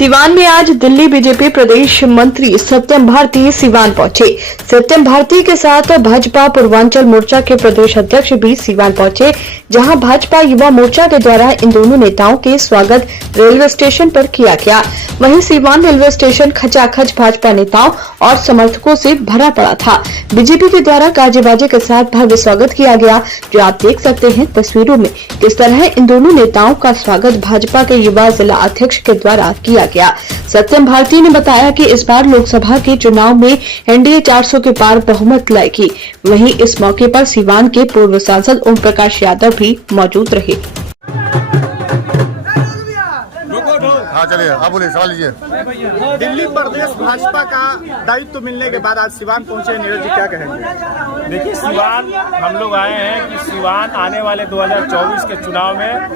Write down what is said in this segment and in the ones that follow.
सिवान में आज दिल्ली बीजेपी प्रदेश मंत्री सत्यम भारती सिवान पहुंचे। सत्यम भारती के साथ भाजपा पूर्वांचल मोर्चा के प्रदेश अध्यक्ष भी सिवान पहुंचे, जहां भाजपा युवा मोर्चा के द्वारा इन दोनों नेताओं के स्वागत रेलवे स्टेशन पर किया गया। वहीं सिवान रेलवे स्टेशन खचाखच भाजपा नेताओं और समर्थकों से भरा पड़ा था। बीजेपी के द्वारा गाजे बाजे के साथ भव्य स्वागत किया गया, जो आप देख सकते हैं तस्वीरों में किस तरह इन दोनों नेताओं का स्वागत भाजपा के युवा जिला अध्यक्ष के द्वारा किया गया। सत्यम भारती ने बताया कि इस बार लोकसभा के चुनाव में एनडीए 400 के पार बहुमत लाएगी। वहीं इस मौके पर सिवान के पूर्व सांसद ओम प्रकाश यादव भी मौजूद रहे। हाँ चलिए, आप बोलिए, सवाल लीजिए। दिल्ली प्रदेश भाजपा का दायित्व मिलने के बाद आज सिवान पहुंचे नीरज जी, क्या कहेंगे? देखिए, सिवान हम लोग आए हैं कि सिवान आने वाले 2024 के चुनाव में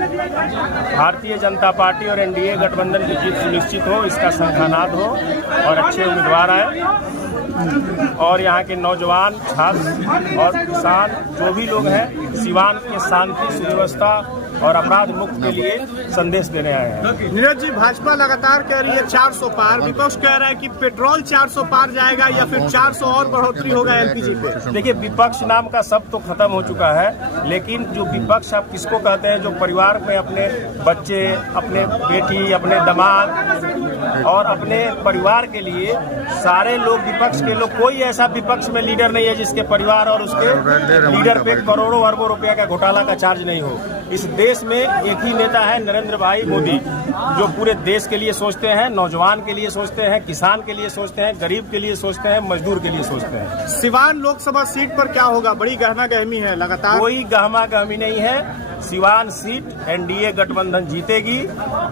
भारतीय जनता पार्टी और एनडीए गठबंधन की जीत सुनिश्चित हो, इसका शंखानाद हो और अच्छे उम्मीदवार आए और यहाँ के नौजवान, छात्र और किसान जो भी लोग हैं सिवान के शांति, सुव्यवस्था और अपराध मुक्त के लिए संदेश देने आए हैं। नीरज जी, भाजपा लगातार कह रही है 400 पार, विपक्ष कह रहा है कि पेट्रोल 400 पार जाएगा या फिर 400 और बढ़ोतरी होगा एलपीजी पे। देखिए, विपक्ष नाम का सब तो खत्म हो चुका है, लेकिन जो विपक्ष आप किसको कहते हैं, जो परिवार में अपने बच्चे, अपने बेटी, अपने दामाद और अपने परिवार के लिए सारे लोग विपक्ष के लोग, कोई ऐसा विपक्ष में लीडर नहीं है जिसके परिवार और उसके लीडर पे करोड़ों अरबों रुपया का घोटाला का चार्ज नहीं हो। इस देश में एक ही नेता है, नरेंद्र भाई मोदी, जो पूरे देश के लिए सोचते हैं, नौजवान के लिए सोचते हैं, किसान के लिए सोचते हैं, गरीब के लिए सोचते हैं, मजदूर के लिए सोचते हैं। सिवान लोकसभा सीट पर क्या होगा? बड़ी गहमा गहमी है लगातार। कोई गहमा गहमी नहीं है। सिवान सीट एनडीए गठबंधन जीतेगी।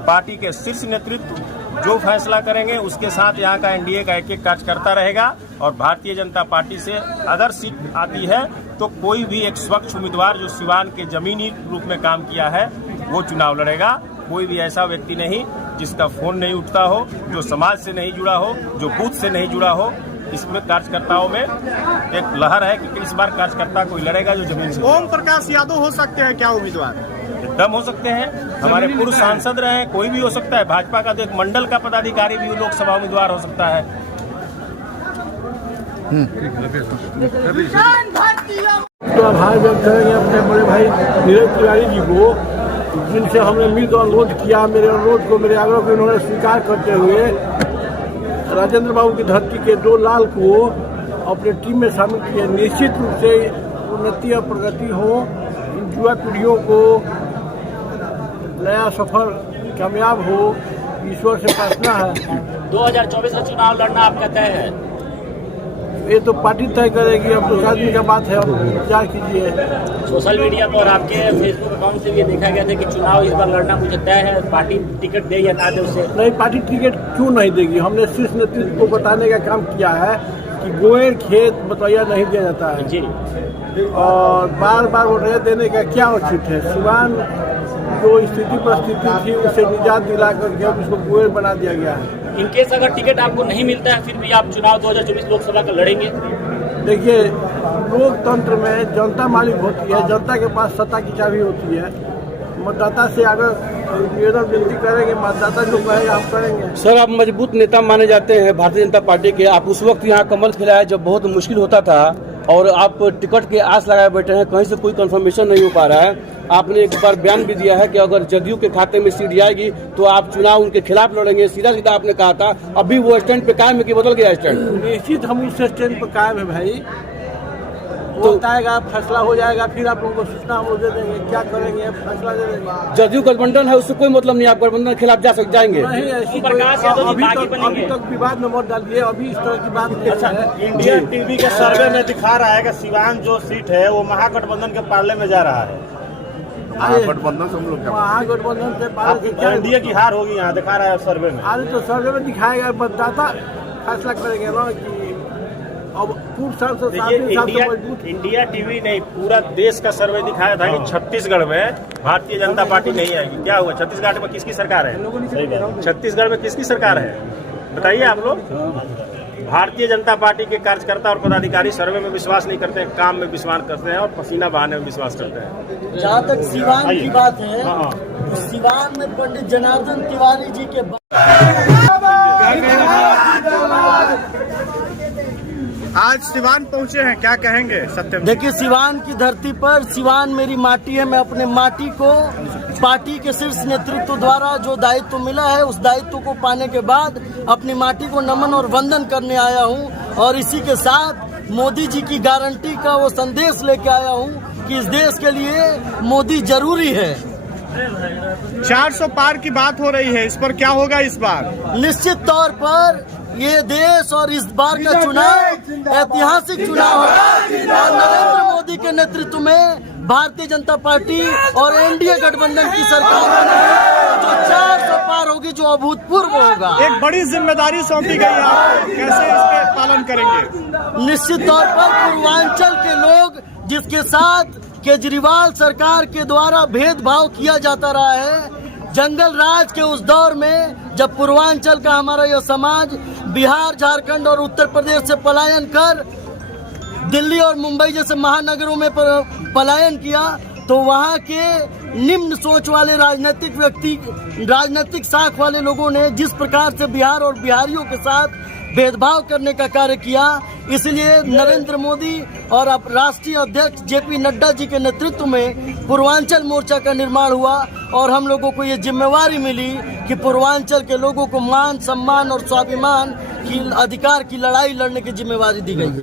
पार्टी के शीर्ष नेतृत्व जो फैसला करेंगे उसके साथ यहाँ का एनडीए का एक कार्यकर्ता रहेगा और भारतीय जनता पार्टी से अगर सीट आती है तो कोई भी एक स्वच्छ उम्मीदवार जो सिवान के जमीनी रूप में काम किया है वो चुनाव लड़ेगा। कोई भी ऐसा व्यक्ति नहीं जिसका फोन नहीं उठता हो, जो समाज से नहीं जुड़ा हो, जो बूथ से नहीं जुड़ा हो। इसमें कार्यकर्ताओं में एक लहर है कि इस बार कार्यकर्ता कोई लड़ेगा जो जमीन से। ओम प्रकाश यादव हो सकते हैं क्या उम्मीदवार? एकदम हो सकते हैं, हमारे पूर्व सांसद रहे, कोई भी हो सकता है। भाजपा का तो एक मंडल का पदाधिकारी भी लोकसभा उम्मीदवार हो सकता है। तो आभार व्यक्त करेंगे अपने बड़े भाई नीरज तिवारी जी को, जिनसे हमने मिलकर अनुरोध किया। मेरे अनुरोध को, मेरे आग्रह को उन्होंने स्वीकार करते हुए राजेंद्र बाबू की धरती के 2 लाल को अपने टीम में शामिल किए। निश्चित रूप से उन्नति और प्रगति हो, युवा पीढ़ियों को नया सफर कामयाब हो, ईश्वर से प्रार्थना है। 2024 का चुनाव लड़ना आपका तय है? ये तो पार्टी तय करेगी, अब 2 आदमी का बात है, अब विचार कीजिए। सोशल मीडिया पर आपके फेसबुक अकाउंट से भी देखा गया था कि चुनाव इस बार लड़ना मुझे तय है, पार्टी टिकट दे या ना दे उसे? नहीं, पार्टी टिकट क्यों नहीं देगी? हमने शीर्ष नेतृत्व को बताने का काम किया है कि गोयर खेत बतैया नहीं दिया जाता है जी, और बार बार वोट देने का क्या उचित है। सिवान जो स्थिति परिस्थिति थी उसे निजात दिला करके अब इसको गोयर बना दिया गया है। इनकेस अगर टिकट आपको नहीं मिलता है फिर भी आप चुनाव 2024 लोकसभा का लड़ेंगे? देखिए, लोकतंत्र में जनता मालिक होती है, जनता के पास सत्ता की चाबी होती है। मतदाता से अगर निवेदन विनती करेंगे, मतदाता जो कहेगा हम करेंगे। सर, आप मजबूत नेता माने जाते हैं भारतीय जनता पार्टी के। आप उस वक्त यहाँ कमल खिलाया जब बहुत मुश्किल होता था और आप टिकट के आस लगाए बैठे हैं, कहीं से कोई कंफर्मेशन नहीं हो पा रहा है। आपने एक बार बयान भी दिया है कि अगर जदयू के खाते में सीट जाएगी तो आप चुनाव उनके खिलाफ लड़ेंगे। सीधा सीधा आपने कहा था। अभी वो स्टैंड पे कायम है कि बदल गया स्टैंड? निश्चित हम उस स्टैंड पर कायम है भाई। तो आएगा, फैसला हो जाएगा, फिर आप लोगों को सूचना हम लोग दे देंगे, क्या करेंगे फैसला दे देंगे। जदयू गठबंधन है, उससे कोई मतलब नहीं, आप गठबंधन के खिलाफ जाएंगे? नहीं, ऐसी अभी तक विवाद में मत डालिए, अभी इस तरह की बात नहीं है। इंडिया टीवी के सर्वे में दिखा रहा है कि सिवान जो सीट है वो महागठबंधन के पार्ले में जा रहा है। महागठबंधन से हम लोग क्या? महागठबंधन से पार्ले एनडीए की हार होगी, यहाँ दिखा रहा है सर्वे में। आज तो सर्वे में दिखाएगा, मतदाता फैसला करेंगे ना कि अब पूर्व सांसद इंडिया टीवी नहीं, पूरा देश का सर्वे दिखाया था कि छत्तीसगढ़ में भारतीय जनता पार्टी नहीं आएगी। क्या हुआ? छत्तीसगढ़ में किसकी सरकार है? छत्तीसगढ़ में किसकी सरकार है बताइए आप लोग। भारतीय जनता पार्टी के कार्यकर्ता और पदाधिकारी सर्वे में विश्वास नहीं करते हैं, काम में विश्वास करते हैं और पसीना बहाने में विश्वास करते हैं। जहाँ तक सिवान की बात है, तो सिवान में पंडित जनार्दन तिवारी जी के आज सिवान पहुंचे हैं, क्या कहेंगे सत्यम? देखिए, सिवान की धरती पर, सिवान मेरी माटी है। मैं अपने माटी को पार्टी के शीर्ष नेतृत्व द्वारा जो दायित्व मिला है, उस दायित्व को पाने के बाद अपनी माटी को नमन और वंदन करने आया हूं। और इसी के साथ मोदी जी की गारंटी का वो संदेश लेके आया हूं कि इस देश के लिए मोदी जरूरी है। 400 पार की बात हो रही है, इस पर क्या होगा इस बार? निश्चित तौर पर ये देश और इस बार का चुनाव ऐतिहासिक चुनाव होगा और नरेंद्र मोदी के नेतृत्व में भारतीय जनता पार्टी और एनडीए गठबंधन की सरकार बनेगी, जो 400 पार होगी, जो अभूतपूर्व होगा। एक बड़ी जिम्मेदारी सौंपी गई है आपको, कैसे इसके पालन करेंगे? निश्चित तौर पर पूर्वांचल के लोग, जिसके साथ केजरीवाल सरकार के द्वारा भेदभाव किया जाता रहा है, जंगल राज के उस दौर में जब पूर्वांचल का हमारा यह समाज बिहार, झारखंड और उत्तर प्रदेश से पलायन कर दिल्ली और मुंबई जैसे महानगरों में पलायन किया, तो वहाँ के निम्न सोच वाले राजनीतिक व्यक्ति, राजनीतिक साख वाले लोगों ने जिस प्रकार से बिहार और बिहारियों के साथ भेदभाव करने का कार्य किया, इसलिए नरेंद्र मोदी और अब राष्ट्रीय अध्यक्ष जेपी नड्डा जी के नेतृत्व में पूर्वांचल मोर्चा का निर्माण हुआ और हम लोगों को ये जिम्मेवारी मिली कि पूर्वांचल के लोगों को मान, सम्मान और स्वाभिमान की अधिकार की लड़ाई लड़ने की जिम्मेवारी दी गई।